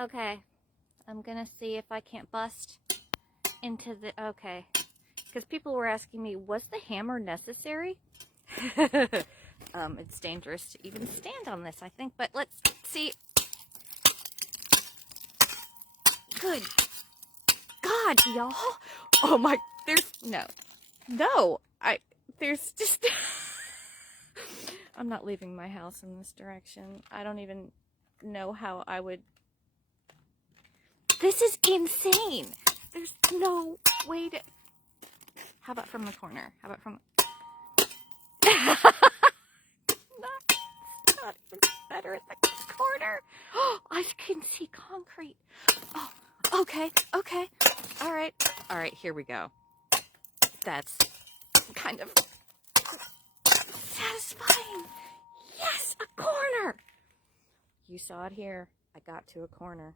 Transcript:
Okay, I'm gonna see if I can't bust into the, okay. Because people were asking me, was the hammer necessary? It's dangerous to even stand on this, I think, but let's see. Good God, y'all. Oh my, there's just, I'm not leaving my house in this direction. I don't even know how I would, this is insane. There's no way to, how about from the corner? How about from, not even better at the corner. Oh, I can see concrete. Oh, okay, okay. All right, here we go. That's kind of satisfying. Yes, a corner. You saw it here. I got to a corner.